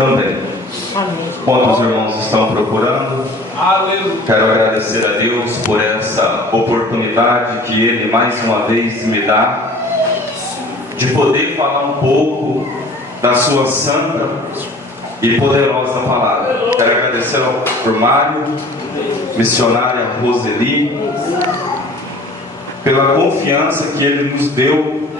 também. Amém. Quantos irmãos estão procurando? Aleluia. Quero agradecer a Deus por essa oportunidade que Ele mais uma vez me dá de poder falar um pouco da sua santa e poderosa palavra. Quero agradecer ao Pastor Mário, missionária Roseli, pela confiança que ele nos deu,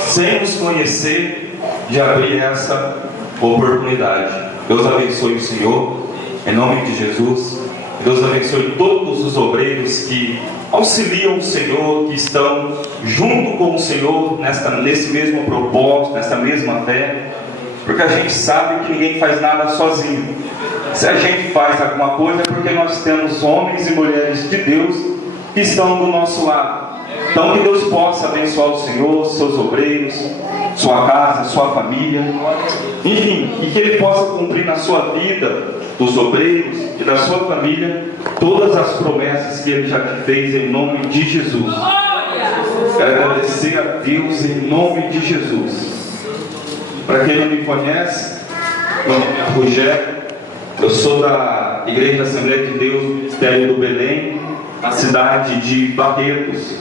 sem nos conhecer, de abrir essa oportunidade. Deus abençoe o Senhor, em nome de Jesus. Deus abençoe todos os obreiros que auxiliam o Senhor, que estão junto com o Senhor nesse mesmo propósito, nessa mesma fé, porque a gente sabe que ninguém faz nada sozinho. Se a gente faz alguma coisa é porque nós temos homens e mulheres de Deus que estão do nosso lado. Então que Deus possa abençoar o Senhor, seus obreiros, sua casa, sua família, enfim, e que Ele possa cumprir na sua vida, dos obreiros e da sua família, todas as promessas que Ele já te fez, em nome de Jesus. Quero agradecer a Deus em nome de Jesus. Para quem não me conhece, meu nome é Rogério, eu sou da Igreja Assembleia de Deus, Ministério do Belém, na cidade de Barretos.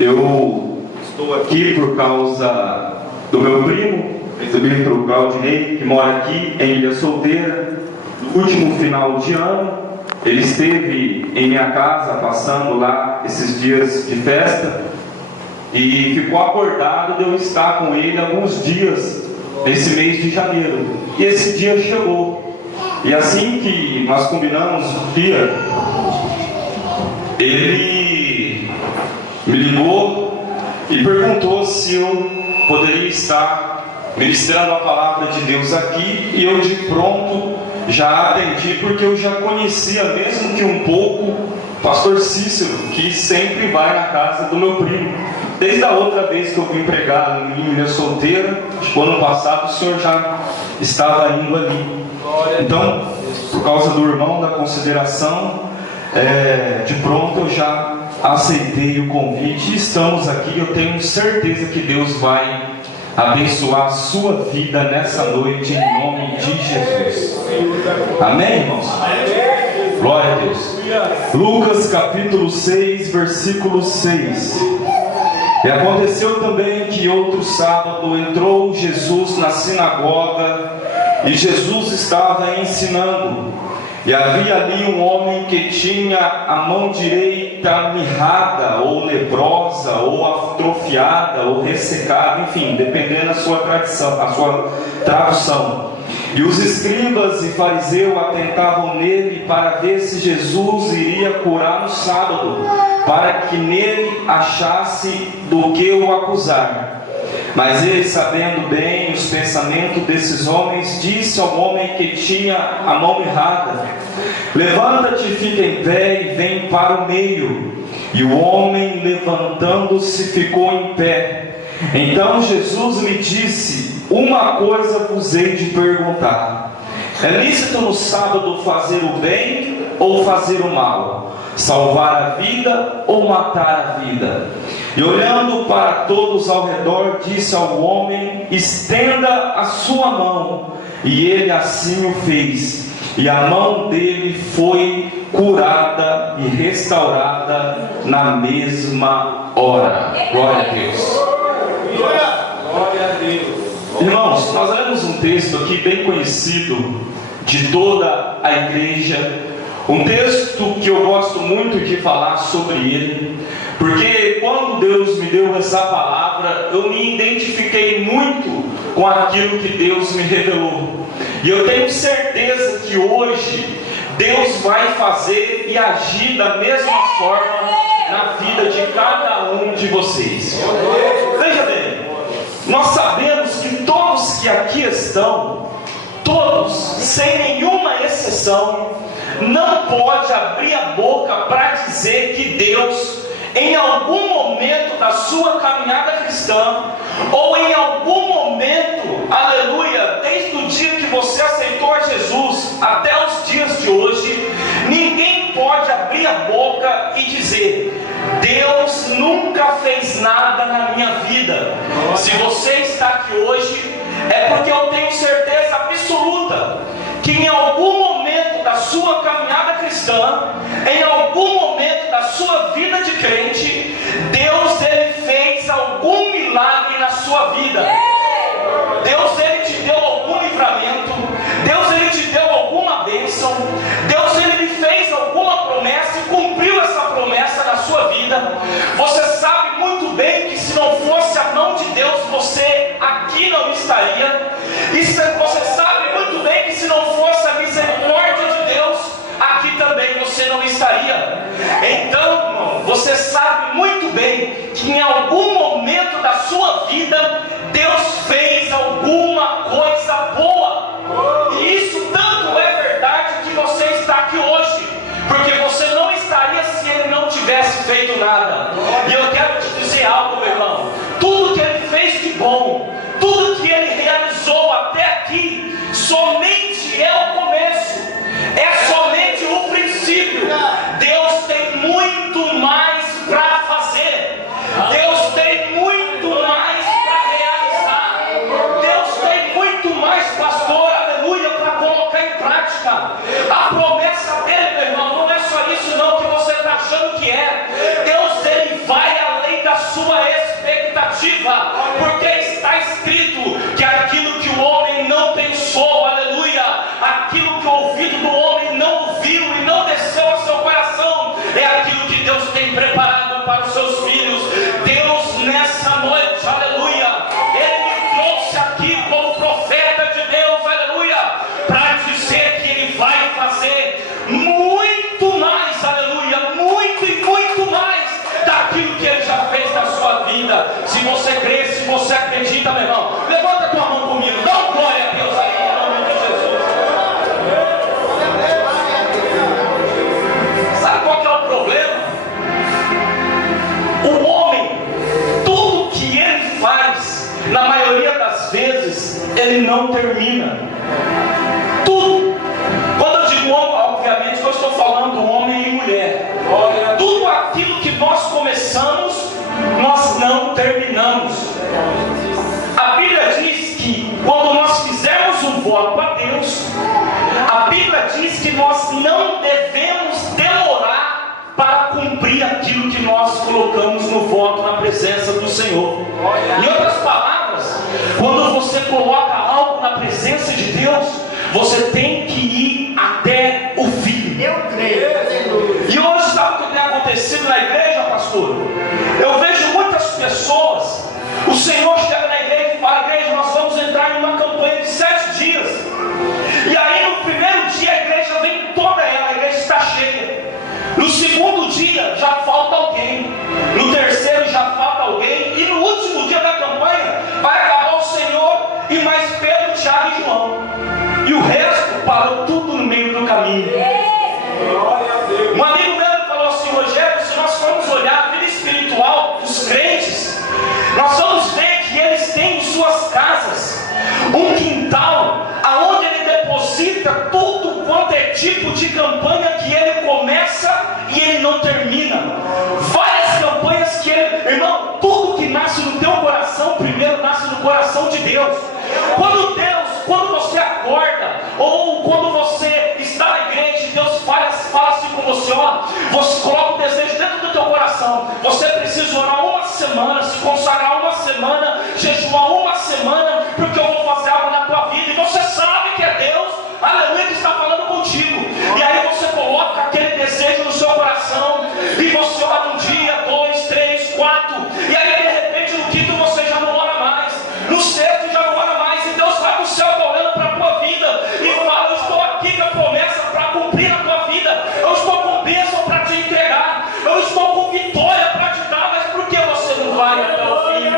Eu estou aqui por causa do meu primo, presbítero Claudinei, que mora aqui em Ilha Solteira. No último final de ano, ele esteve em minha casa, passando lá esses dias de festa, e ficou acordado de eu estar com ele alguns dias nesse mês de janeiro. E esse dia chegou. E assim que nós combinamos o dia, ele me ligou e perguntou se eu poderia estar ministrando a palavra de Deus aqui, e eu de pronto já atendi, porque eu já conhecia, mesmo que um pouco, o pastor Cícero, que sempre vai na casa do meu primo. Desde a outra vez que eu vim pregar em Ilha Solteira, o ano passado, o senhor já estava indo ali. Então, por causa do irmão, da consideração, de pronto eu já aceitei o convite e estamos aqui. Eu tenho certeza que Deus vai abençoar a sua vida nessa noite, em nome de Jesus. Amém, irmãos? Glória a Deus. Lucas capítulo 6, versículo 6. E aconteceu também que outro sábado entrou Jesus na sinagoga, e Jesus estava ensinando. E havia ali um homem que tinha a mão direita mirrada, ou leprosa, ou atrofiada, ou ressecada, enfim, dependendo da sua tradução. E os escribas e fariseus atentavam nele para ver se Jesus iria curar no sábado, para que nele achasse do que o acusar. Mas ele, sabendo bem os pensamentos desses homens, disse ao homem que tinha a mão mirrada: levanta-te, fica em pé e vem para o meio. E o homem, levantando-se, ficou em pé. Então Jesus lhe disse: uma coisa vos hei de perguntar: é lícito no sábado fazer o bem ou fazer o mal? Salvar a vida ou matar a vida? E olhando para todos ao redor, disse ao homem: estenda a sua mão. E ele assim o fez. E a mão dele foi curada e restaurada na mesma hora. Glória a Deus. Glória a Deus. Irmãos, nós lemos um texto aqui bem conhecido de toda a igreja. Um texto que eu gosto muito de falar sobre ele, porque quando Deus me deu essa palavra, eu me identifiquei muito com aquilo que Deus me revelou. E eu tenho certeza que hoje Deus vai fazer e agir da mesma forma na vida de cada um de vocês. Veja bem, nós sabemos que todos que aqui estão, todos, sem nenhuma exceção, não pode abrir a boca para dizer que Deus, em algum momento da sua caminhada cristã, ou em algum momento, aleluia, desde o dia que você aceitou a Jesus até os dias de hoje, ninguém pode abrir a boca e dizer: Deus nunca fez nada na minha vida. Se você está aqui hoje, é porque eu tenho certeza absoluta cristã, em algum momento da sua vida de crente, Deus ele fez algum milagre na sua vida. Deus ele te deu algum livramento, Deus ele te deu alguma bênção, Deus ele lhe fez alguma promessa e cumpriu essa promessa na sua vida. Você sabe muito bem que se não fosse a mão de Deus, você aqui não estaria. E você sabe muito bem que se não fosse a misericórdia de Deus, aqui também você não estaria. Então, irmão, você sabe muito bem que em algum momento da sua vida Deus fez alguma coisa boa. E isso tanto é verdade que você está aqui hoje, porque você não estaria se Ele não tivesse feito nada. E eu quero te dizer algo, meu irmão: tudo que Ele fez de bom, tudo que Ele realizou até aqui, somente é o começo, é somente o princípio. Deus tem muito mais para fazer, Deus tem muito mais para realizar, Deus tem muito mais, pastor, aleluia, para colocar em prática. A promessa dele, meu irmão, não é só isso não que você está achando que é. Deus ele vai além da sua expectativa, porque está escrito que aquilo que o homem não pensou, aleluia, aquilo que o ouvido do homem não ouviu e não desceu ao seu coração, é aquilo que Deus tem preparado para os seus filhos. Deus nessa noite, aleluia, Ele me trouxe aqui como profeta de Deus, aleluia, para dizer que Ele vai fazer muito mais, aleluia, muito e muito mais daquilo que Ele já fez na sua vida. Se você crê, se você acredita, meu irmão, levanta a tua mão comigo, dá uma glória a Deus aí, em nome de Jesus. Sabe qual que é o problema? O homem, tudo que ele faz, na maioria das vezes, ele não termina. Tudo. Quando eu digo homem, obviamente eu estou falando homem e mulher. Tudo aquilo que nós começamos, nós não terminamos. A Bíblia diz que quando nós fizermos um voto a Deus, a Bíblia diz que nós não devemos demorar para cumprir aquilo que nós colocamos no voto na presença do Senhor. Em outras palavras, quando você coloca algo na presença de Deus, você tem que ir até o fim. Eu creio. E hoje sabe o que tem acontecido na igreja, pastor? Eu vejo muitas pessoas, o Senhor chega na igreja e fala: igreja, nós vamos entrar em uma campanha de 7 dias. E aí no primeiro dia a igreja vem toda ela, a igreja está cheia. No segundo dia já falta alguém, no terceiro já falta alguém, e no último dia da campanha vai acabar o Senhor e mais Pedro, Tiago e João, e o resto parou tudo no meio do caminho. Um amigo meu falou assim: Rogério, se nós formos olhar a vida espiritual dos crentes, nós vamos ver que eles têm em suas casas um quintal aonde ele deposita tudo quanto é tipo de campanha que ele começa e ele não termina. Várias campanhas que ele, irmão, tudo que nasce no teu coração primeiro nasce no coração de Deus. Quando você acorda, ou quando você está na igreja e Deus fala assim com você: ó, você coloca o desejo dentro do teu coração, você precisa orar uma semana, se consagrar uma semana, jejuar uma semana, porque eu vou fazer algo na tua vida, e você sabe que é Deus, aleluia, que está falando contigo. E aí você coloca aquele desejo no seu coração, e você ora um dia, 2, 3, 4, e aí de repente no quinto você já não ora mais, no sexto já não ora mais, e Deus vai do céu, está olhando para a tua vida e fala: eu estou aqui com a promessa para cumprir na tua vida, eu estou com bênção para te entregar, eu estou com vitória para te dar, mas por que você não vai até o fim?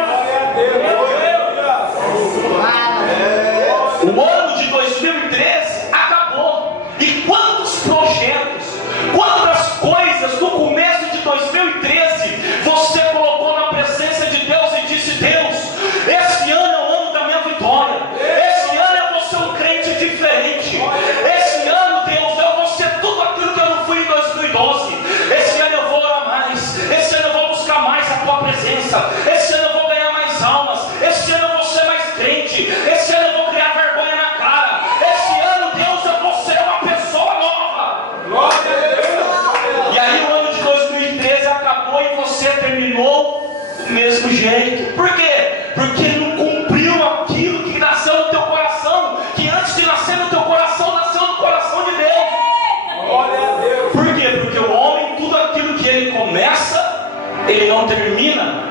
jeito. Por quê? Porque ele não cumpriu aquilo que nasceu no teu coração, que antes de nascer no teu coração, nasceu no coração de Deus. Glória a Deus. Por quê? Porque o homem, tudo aquilo que ele começa, ele não termina.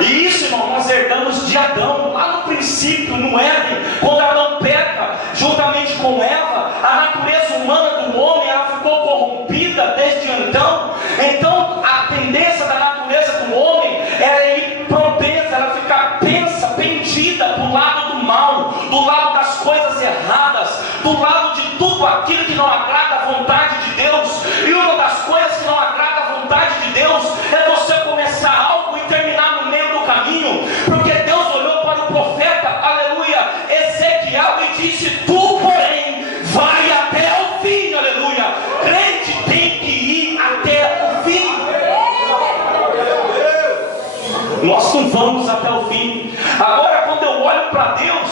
E isso, irmão, nós herdamos de Adão, lá no princípio, no Éden, quando Adão peca, juntamente com Eva, a natureza humana do homem, ela ficou corrompida desde então. Então, a tendência da natureza do homem era ir propensa, ela ficar pendida para o lado do mal, do lado das coisas erradas, do lado de tudo aquilo que não agrada a vontade de Deus. E uma das coisas que não agrada a vontade de Deus é você começar algo e terminar no meio do caminho, porque Deus olhou para o profeta, aleluia, Ezequiel, e disse: tu, porém, vai até o fim, aleluia. Crente tem que ir até o fim. Nós não vamos até o fim. Agora, quando eu olho para Deus,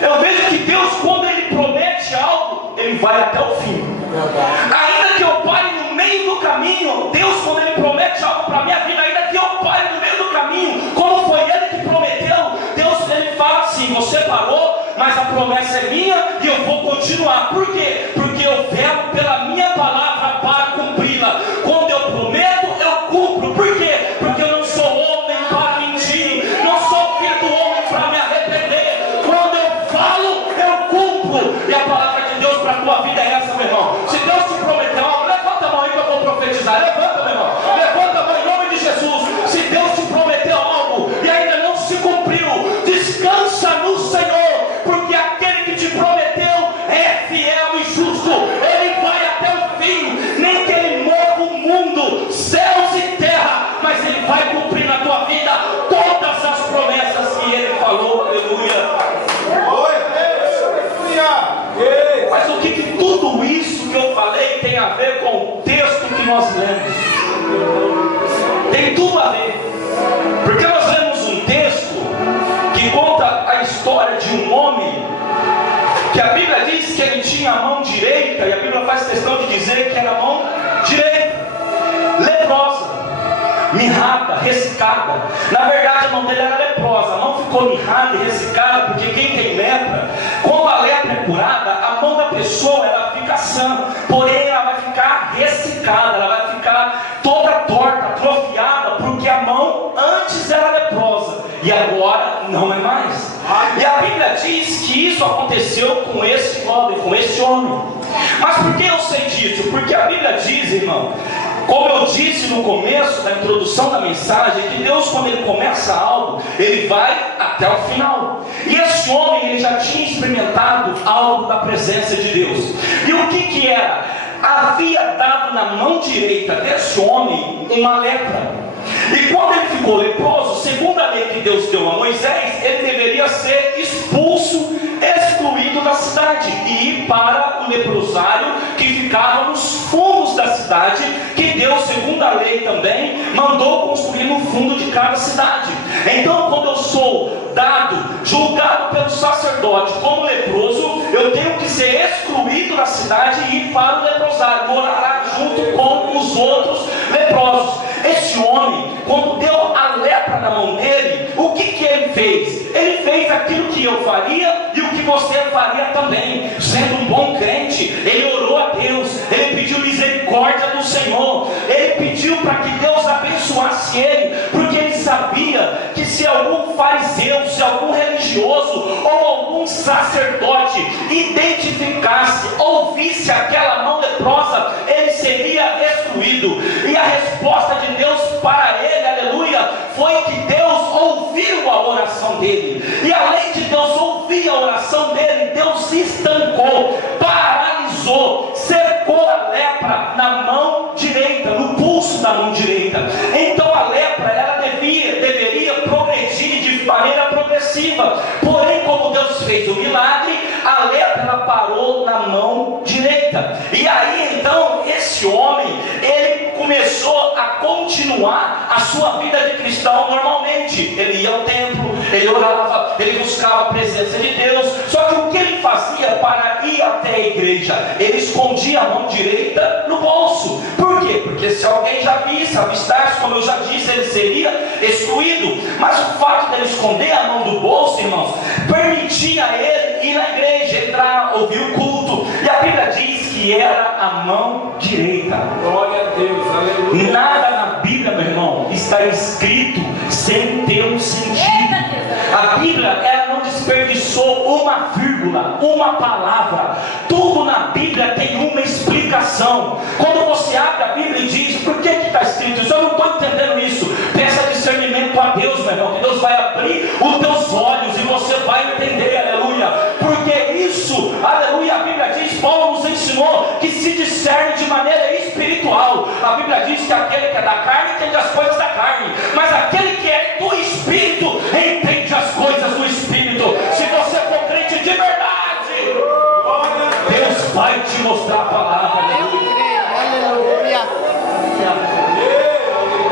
eu vejo que Deus, quando Ele promete algo, Ele vai até o fim. Ainda que eu pare no meio do caminho, Deus, quando Ele promete algo para a minha vida, ainda que eu pare no meio do caminho, como foi Ele que prometeu, Deus, Ele fala assim: você parou, mas a promessa é minha e eu vou continuar. Por quê? Porque eu velo pela minha palavra para cumpri-la. Quando eu prometo, eu cumpro. Por quê? Porque eu não sou homem para mentir, não sou filho do homem para me arrepender. Quando eu falo, eu cumpro. E a palavra de Deus para a tua vida é essa, meu irmão. Se Deus te prometeu algo, levanta a mão aí que eu vou profetizar. Levanta, meu irmão, levanta a mão em nome de Jesus. Se Deus te prometeu algo e ainda não se cumpriu, descansa no Senhor, porque aquele que te prometeu é fiel e justo. Ele vai até o fim, nem que ele mova o mundo, céus e terra, mas ele vai cumprir na tua vida todas as promessas que ele falou. Aleluia. Mas o que tudo isso que eu falei tem a ver com o texto que nós lemos? Tem tudo a ver, porque nós lemos um texto que conta a história de um homem que a Bíblia diz que ele tinha a mão direita, e a Bíblia faz questão de dizer que era a mão direita leprosa, mirrada, ressecada. Na verdade, a mão dele era leprosa, a mão ficou mirrada e ressecada, porque quem tem lepra, quando a lepra é curada, a mão da pessoa ela fica sã, porém ela vai ficar ressecada, ela vai ficar toda torta, atrofiada, porque a mão antes era leprosa e agora não é mais. E a Bíblia diz que isso aconteceu com esse homem. Mas por que eu sei disso? Porque a Bíblia diz, irmão, como eu disse no começo da introdução da mensagem, que Deus, quando Ele começa algo, Ele vai até o final. E esse homem, ele já tinha experimentado algo da presença de Deus. E o que era? Havia dado na mão direita desse homem uma lepra. E quando ele ficou leproso, segundo a lei que Deus deu a Moisés, ele deveria ser expulso, excluído da cidade e ir para o leprosário que ficava nos fundos da cidade, que Deus, segundo a lei também, mandou construir no fundo de cada cidade. Então, quando eu sou julgado pelo sacerdote como leproso, eu tenho que ser excluído da cidade e ir para o leprosário, morar junto com os outros leprosos. Esse homem, quando deu a lepra na mão dele, o que ele fez? Ele fez aquilo que eu faria e o que você faria também. Sendo um bom crente, ele orou a Deus, ele pediu misericórdia do Senhor, ele pediu para que Deus abençoasse ele, porque ele sabia que se algum fariseu, se algum religioso ou algum sacerdote identificasse, ouvisse aquela mão leprosa, ele seria excluído. E a resposta de Deus para ele, aleluia, foi que Deus ouviu a oração dele. E além de Deus ouvir a oração dele, Deus estancou, paralisou, cercou a lepra na mão direita, no pulso da mão direita. Então a lepra, ela deveria progredir de maneira progressiva. Porém, como Deus fez o milagre, a lepra ela parou na mão direita. E aí então esse homem, ele começou a continuar a sua vida de cristão normalmente. Ele ia ao templo, ele orava, ele buscava a presença de Deus. Só que o que ele fazia para ir até a igreja? Ele escondia a mão direita no bolso. Por quê? Porque se alguém já via visse, avistasse, como eu já disse, ele seria excluído. Mas o fato dele esconder a mão do bolso, irmãos, permitia a ele ir na igreja, entrar, ouvir o culto. E a Bíblia diz que era a mão direita. Glória a Deus, aleluia. Nada na Bíblia, meu irmão, está escrito sem ter um sentido. A Bíblia, ela não desperdiçou uma vírgula, uma palavra. Tudo na Bíblia tem uma explicação. Quando você abre a Bíblia e diz, por que está escrito isso? Eu não estou entendendo isso. Peça discernimento a Deus, meu irmão, que Deus vai abrir os teus olhos e você vai entender, aleluia. Porque isso, aleluia, a Bíblia diz, Paulo nos ensinou que se discerne de maneira espiritual. A Bíblia diz que aquele que é da carne entende as coisas da carne, mas aquele que é do Espírito entende as coisas do Espírito. Se você for crente de verdade, Deus vai te mostrar a palavra, aleluia.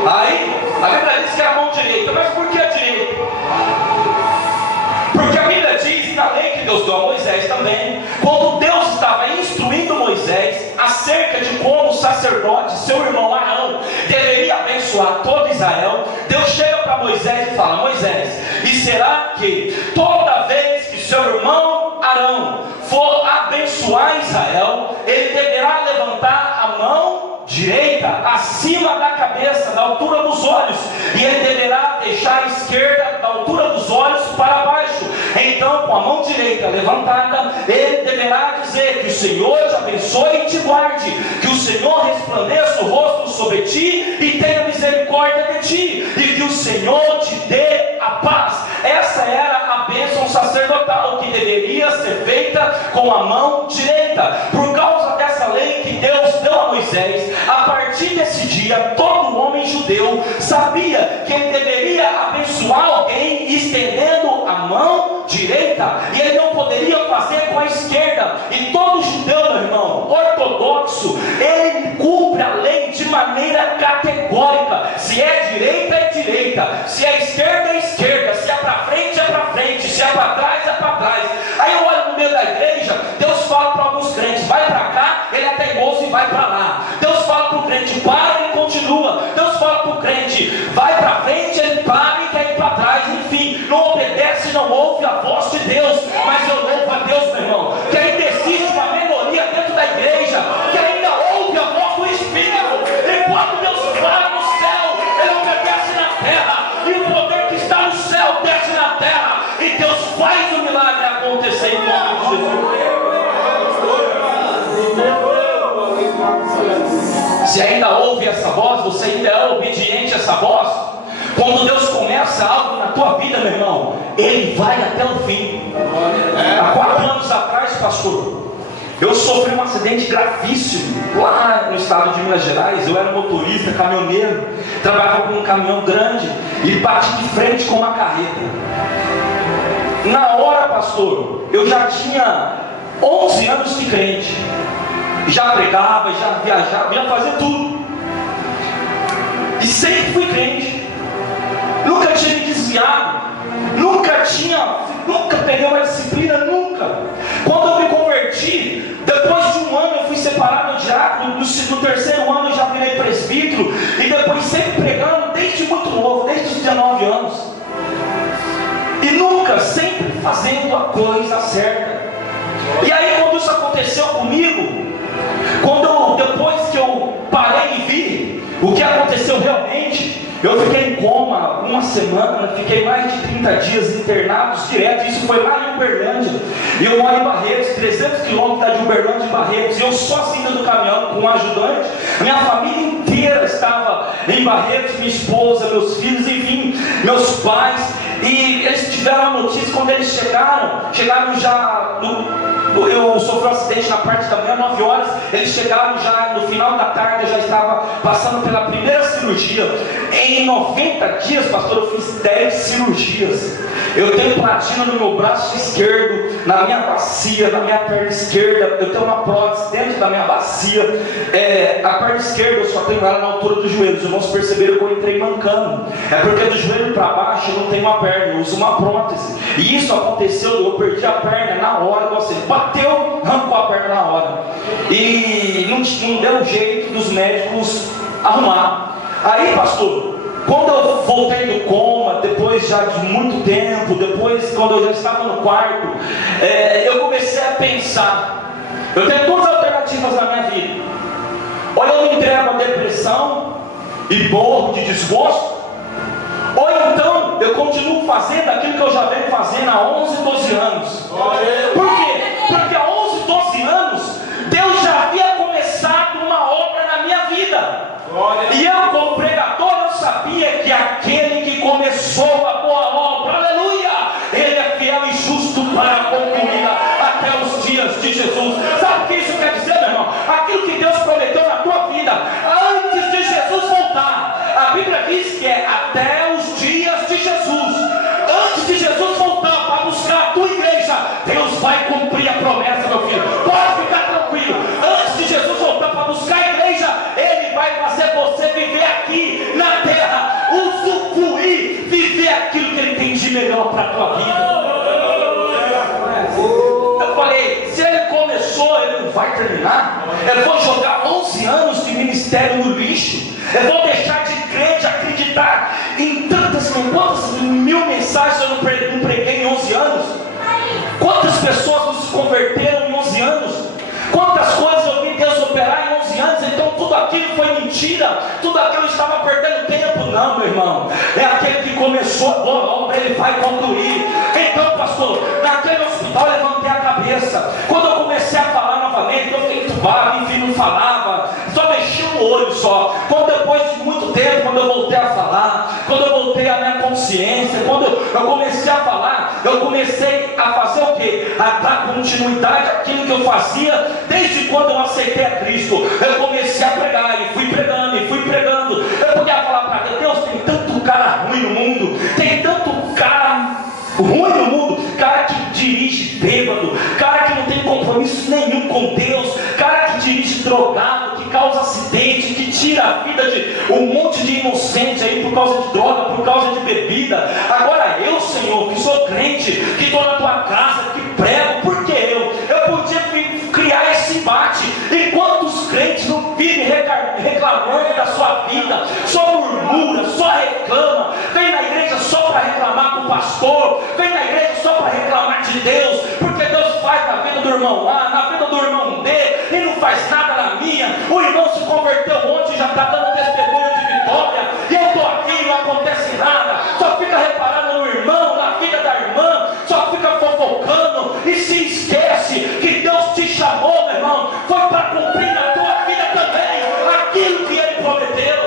Aí, a Bíblia diz que é a mão direita, mas por que a direita? Porque a Bíblia diz na lei que Deus deu a Moisés também, quando Deus estava instruindo Moisés acerca de como o sacerdote, seu irmão Arão, deveria abençoar todo Israel, Deus chega para Moisés e fala: Moisés, e será que toda vez que seu irmão Arão for abençoar Israel, ele deverá levantar a mão direita acima da cabeça, da altura dos olhos, e ele deverá deixar a esquerda da altura dos olhos para baixo. Então, com a mão direita levantada, ele deverá dizer que o Senhor te abençoe e te guarde, que o Senhor resplandeça o rosto sobre ti e tenha misericórdia de ti, e que o Senhor te dê a paz. Essa era a bênção sacerdotal que deveria ser feita com a mão direita. Por causa dessa lei que Deus deu a Moisés, a partir desse dia, todo homem judeu sabia que ele deveria abençoar alguém estendendo a mão direita, e ele não poderia fazer com a esquerda. E todo judeu, meu irmão, ortodoxo, ele cumpre a lei de maneira categórica. Se é direita, é direita; se é esquerda, é esquerda; se é para frente, é para frente; se é para trás, é para trás. Aí eu olho no meio da igreja, Deus fala para alguns crentes: vai para cá, ele é teimoso e vai para lá. Deus fala para o crente: para, ele continua. Deus fala para o crente: vai para frente, ele para e quer ir para trás. Enfim, não obedece, não ouve a voz de Deus. Mas eu louvo a Deus, meu irmão, que ainda existe uma minoria dentro da igreja que ainda ouve a voz do Espírito. E quando Deus fala no céu, ele obedece na terra, e o poder que está no céu desce na terra, e Deus faz o milagre acontecer em nome de Jesus. Se ainda ouve essa voz, você ainda é obediente a essa voz. Quando Deus começa algo na tua vida, meu irmão, Ele vai até o fim. Há 4 anos atrás, pastor, eu sofri um acidente gravíssimo lá no estado de Minas Gerais. Eu era motorista, caminhoneiro, trabalhava com um caminhão grande e bati de frente com uma carreta. Na hora, pastor, eu já tinha 11 anos de crente, já pregava, já viajava, já fazia tudo, e sempre fui crente, nunca tinha me desviado, nunca peguei uma disciplina, nunca. Quando eu me converti, depois de um ano eu fui separado do diácono, no 3º ano eu já virei presbítero, e depois sempre pregando, desde muito novo, desde os 19 anos, e nunca, sempre fazendo a coisa certa. E aí, quando isso aconteceu comigo, depois que eu parei e vi o que aconteceu realmente, eu fiquei em coma uma semana, fiquei mais de 30 dias internados direto. Isso foi lá em Uberlândia, e eu moro em Barretos, 300 quilômetros de Uberlândia e Barretos, e eu sozinho do caminhão com um ajudante. Minha família inteira estava em Barretos, minha esposa, meus filhos, enfim, meus pais. E eles tiveram a notícia quando eles chegaram já eu sofri um acidente na parte da manhã, 9 horas. Eles chegaram já no final da tarde, eu já estava passando pela primeira cirurgia. Em 90 dias, pastor, eu fiz 10 cirurgias. Eu tenho platina no meu braço esquerdo, na minha bacia, na minha perna esquerda. Eu tenho uma prótese dentro da minha bacia. A perna esquerda eu só tenho ela na altura dos joelhos. Os irmãos perceberam que eu entrei mancando. É porque do joelho para baixo eu não tenho uma perna, eu uso uma prótese. E isso aconteceu, eu perdi a perna na hora, você bateu, arrancou a perna na hora. E não deu jeito dos médicos arrumar. Aí, pastor, quando eu voltei do coma, depois já de muito tempo, depois quando eu já estava no quarto, eu comecei a pensar, eu tenho duas alternativas na minha vida: ou eu me entrego à depressão e morro de desgosto, ou então eu continuo fazendo aquilo que eu já venho fazendo há 11, 12 anos. Por quê? Porque há 11, 12 anos Deus já havia começado uma obra na minha vida. E eu, como pregador, eu sabia que aquele que começou a boa obra, aleluia, Ele é fiel e justo para concluí-la até os dias de Jesus. Sabe o que isso quer dizer, meu irmão? Aquilo que Deus prometeu na tua vida antes de Jesus voltar. A Bíblia diz que é até os dias de Jesus. Antes de Jesus voltar para buscar a tua igreja, Deus vai cumprir a promessa, meu filho. Pode ficar tranquilo. Antes de Jesus voltar para buscar a igreja, Ele vai fazer você viver aqui na terra, usufruir, viver aquilo que Ele tem de melhor para a tua vida. Eu falei, se Ele começou, Ele não vai terminar. Eu vou jogar 11 anos de ministério no lixo. Eu vou deixar de crer, de acreditar em quantas mil mensagens eu não preguei em 11 anos? Quantas pessoas não se converteram em 11 anos? Quantas coisas eu vi Deus operar em 11 anos? Então tudo aquilo foi mentira, tudo aquilo estava perdendo tempo. Não, meu irmão, é aquele que começou a boa obra, Ele vai concluir. Então, pastor, naquele hospital eu levantei a cabeça. Quando eu comecei a falar novamente, eu fiquei entubado, enfim, não falava, só mexia o olho só. Quando depois de muito tempo, quando eu voltei a falar, quando eu voltei a minha consciência, quando eu comecei a falar, eu comecei a fazer o quê? A dar continuidade àquilo que eu fazia desde quando eu aceitei a Cristo. Eu comecei a pregar e fui pregando e fui pregando. Eu podia falar para Deus, tem tanto cara ruim no mundo, tem tanto cara ruim no mundo, cara que dirige bêbado, cara que não tem compromisso nenhum com Deus, cara que dirige drogado, que causa acidente, que tira a vida de um monte de inocente aí por causa de droga, por causa de bebida. Agora eu, Senhor, que sou crente, que estou na tua casa, que prego, por que eu podia criar esse embate? E quantos crentes não vivem reclamando da sua vida, só murmura, só reclama, vem na igreja só para reclamar com o pastor, vem na igreja só para reclamar de Deus, porque Deus faz na vida do irmão A, na vida do irmão B, e não faz nada na minha. O irmão se converteu ontem e já está dando testemunho de vitória, e eu estou aqui e não acontece nada, só fica reparando no irmão, na vida da irmã, só fica fofocando e se esquece que Deus te chamou, meu irmão, foi para cumprir na tua vida também aquilo que Ele prometeu.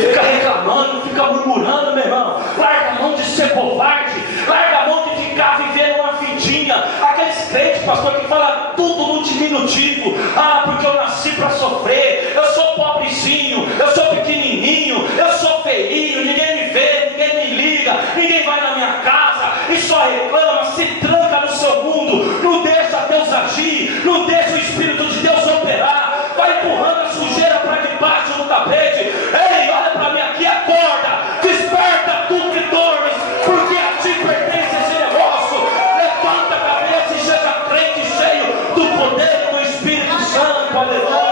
Fica reclamando, fica murmurando, meu irmão. Larga a mão de ser covarde, larga a mão de ficar vivendo uma vidinha. Aqueles crentes, pastor, que fala tudo no diminutivo. Ah, porque eu nasci para sofrer, eu sou pobrezinho, eu sou pequenininho, eu sou feinho, ninguém me vê, ninguém me liga, ninguém vai na minha casa, e só reclama, se tranca no seu mundo, não deixa Deus agir, não deixa o Espírito de Deus operar, vai empurrando a sujeira para debaixo do tapete. Ei, olha para mim aqui, acorda, desperta tu que dormes, porque a ti pertence esse negócio. Levanta a cabeça e seja crente cheio do poder do Espírito Santo, aleluia.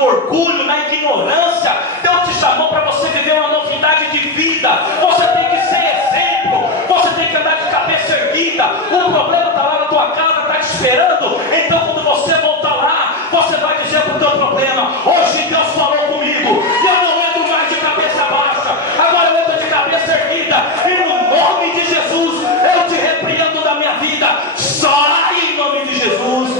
Orgulho, na ignorância. Deus te chamou para você viver uma novidade de vida. Você tem que ser exemplo, você tem que andar de cabeça erguida. O problema está lá na tua casa, está te esperando. Então quando você voltar lá, você vai dizer para o teu problema: hoje Deus falou comigo e eu não entro mais de cabeça baixa, agora eu entro de cabeça erguida, e no nome de Jesus eu te repreendo da minha vida. Sai em nome de Jesus.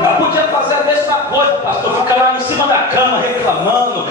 Eu podia fazer a mesma coisa, pastor, ficar lá em cima da cama reclamando,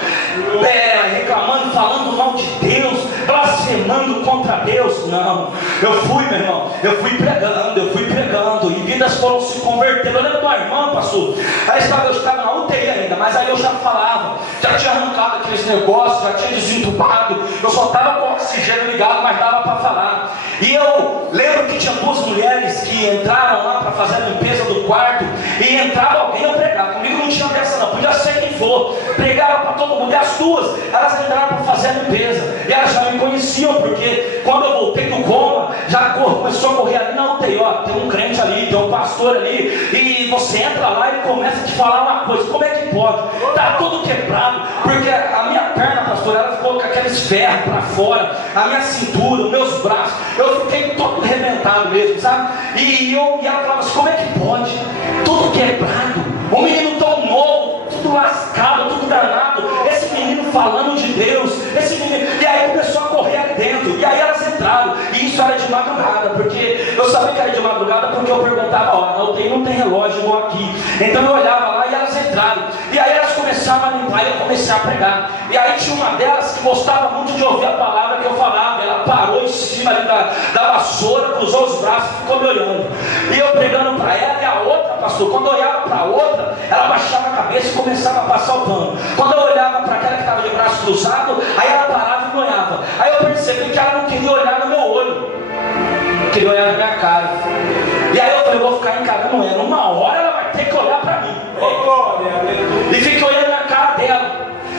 falando mal de Deus, blasfemando contra Deus. Não, eu fui, meu irmão, eu fui pregando, e vira vidas foram se convertendo. Eu lembro de uma irmã, pastor, eu estava na UTI ainda, mas aí eu já falava, já tinha arrancado aqueles negócios, já tinha desentubado, eu só estava com o oxigênio ligado, mas dava para falar. E eu lembro que tinha duas mulheres que entraram lá para fazer a limpeza do quarto, e entrava alguém a pregar. Comigo não tinha dessa não, podia ser quem for, pregava para todo mundo. E as duas, elas entraram para fazer a limpeza, e elas já me conheciam, porque quando eu voltei do coma, já começou a correr ali na UTI, ó, tem um crente ali, tem um pastor ali, e você entra lá e ele começa a te falar uma coisa. Como é que pode? Está tudo quebrado, porque a minha perna, pastor, ela ficou com aqueles ferros para fora, a minha cintura, os meus braços, eu fiquei todo arrebentado mesmo, sabe? E ela falava assim, como é que pode? Tudo quebrado, um menino tão novo, tudo lascado, tudo danado, esse menino falando de Deus, esse menino, e aí começou a correr ali dentro, e aí elas entraram, e isso era de madrugada, porque eu sabia que era de madrugada, porque eu perguntava, ó, na UTI não tem relógio igual aqui, então eu olhava lá e elas entraram, e aí elas começaram a limpar, e eu comecei a pregar, e aí tinha uma delas que gostava muito de ouvir a palavra que eu falava, ela parou em cima ali da vassoura, cruzou os braços e ficou me olhando, e eu pregando para ela, e a outra, pastor, quando eu olhava para a outra, ela baixava a cabeça e começava a passar o pano. Quando eu olhava para aquela que estava de braço cruzado, aí ela parava e me olhava. Aí eu percebi que ela não queria olhar no meu olho, queria olhar na minha cara. E aí eu falei, eu vou ficar encarando ela, uma hora ela vai ter que olhar para mim. E fiquei olhando na cara dela,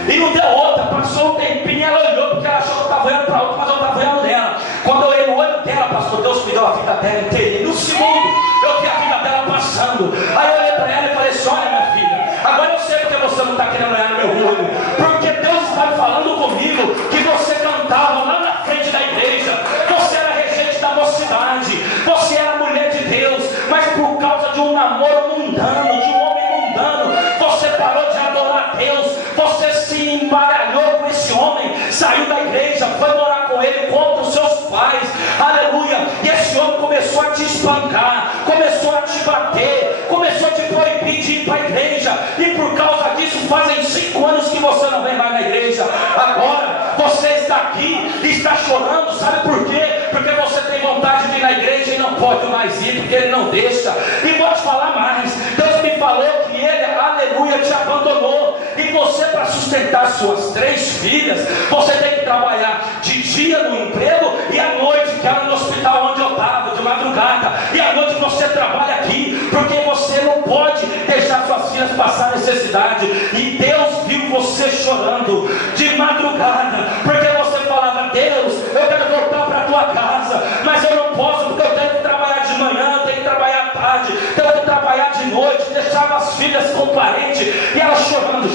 e não deu outra, passou um tempinho, ela olhou, porque ela achou que eu estava olhando para outra, mas eu estava olhando nela. Quando eu olhei no olho dela, pastor, Deus me deu a vida dela inteira, e no segundo eu vi a vida dela passando. Aí eu olhei para ela e falei assim, olha minha filha, agora eu sei porque você não está querendo olhar no meu olho, porque Deus está falando comigo que você cantava lá na frente da igreja, você era regente da mocidade, você era mulher de Deus, mas por causa de um namoro mundano, de um homem mundano, você parou de adorar a Deus, você se embaralhou com esse homem, saiu da igreja, foi morar com ele contra os seus pais, aleluia, e esse homem começou a te espancar, começou a te bater, começou a te proibir de ir para a igreja, e por causa disso fazem 5 anos que você não vem mais na igreja. Agora você está aqui e está chorando, sabe por quê? Porque você tem vontade de ir na igreja e não pode mais ir, porque ele não deixa. E vou te falar mais, Deus me falou que ele, aleluia, te abandonou, e você, para sustentar suas 3 filhas, você tem que trabalhar de dia no emprego, e à noite, que era no hospital onde eu estava, de madrugada, e à noite você trabalha aqui, porque você não pode deixar suas filhas passar necessidade. E Deus viu você chorando de madrugada, porque você falava, Deus, eu quero voltar para a tua casa, mas eu não posso, porque eu tenho que trabalhar de manhã, eu tenho que trabalhar à tarde, tenho que trabalhar de noite. Deixava as filhas com o parente, e ela chorando,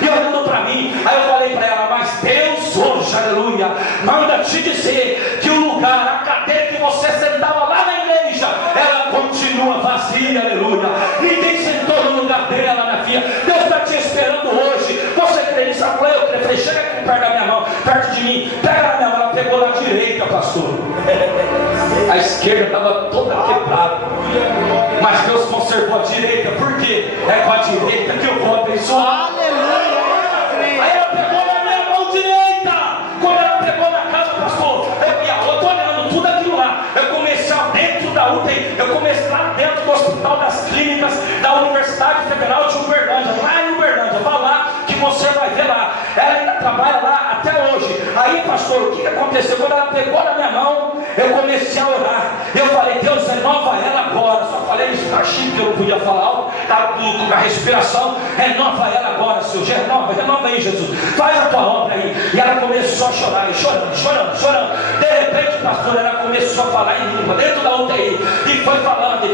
e olhando para mim. Aí eu falei para ela, mas Deus hoje, aleluia, manda te dizer que o lugar, a cadeira que você sentava lá na igreja, ela continua vazia, aleluia. Ninguém sentou no lugar dela, minha filha. Deus está te esperando hoje. Você crê nisso? Eu falei, chega aqui perto da minha mão, perto de mim, pega na minha mão. Ela pegou na direita, pastor. A esquerda estava toda quebrada, mas Deus conservou a direita. Por quê? É com a direita que eu vou abençoar. Aí ela pegou na minha mão direita. Quando ela pegou na casa, pastor, eu estou olhando tudo aquilo lá. Eu comecei dentro da UTI, eu comecei lá dentro do Hospital das Clínicas da Universidade Federal de Uberlândia, lá em Uberlândia. Vai lá que você vai ver lá. Ela ainda trabalha lá até hoje. Aí, pastor, o que aconteceu? Quando ela pegou na minha mão, eu comecei a orar. Eu falei, Deus, renova ela agora. Só falei isso baixinho, que eu não podia falar alto, com a respiração. Renova ela agora, Senhor. Renova aí, Jesus. Faz a tua obra aí. E ela começou a chorar, chorando. De repente, pastor, ela começou a falar em língua dentro da UTI. E foi falando.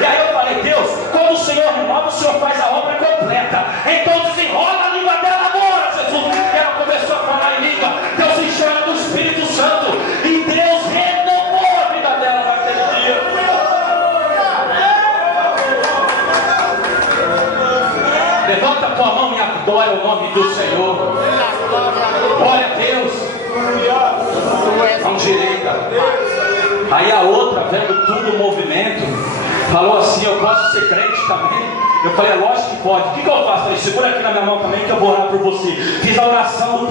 E aí eu falei, Deus, quando o Senhor renova, o Senhor faz a obra completa. Então desenrola a língua dela agora, Jesus. E ela começou a falar em língua. Deus encheu ela do Espírito Santo. E Deus renovou a vida dela naquele dia. Levanta a tua mão e adora o nome do Senhor. Glória a Deus. Mão direita. Aí a outra, vendo tudo o movimento, falou assim, eu posso ser crente também? Eu falei, é lógico que pode. O que eu faço? Eu falei, segura aqui na minha mão também que eu vou orar por você. Fiz a oração do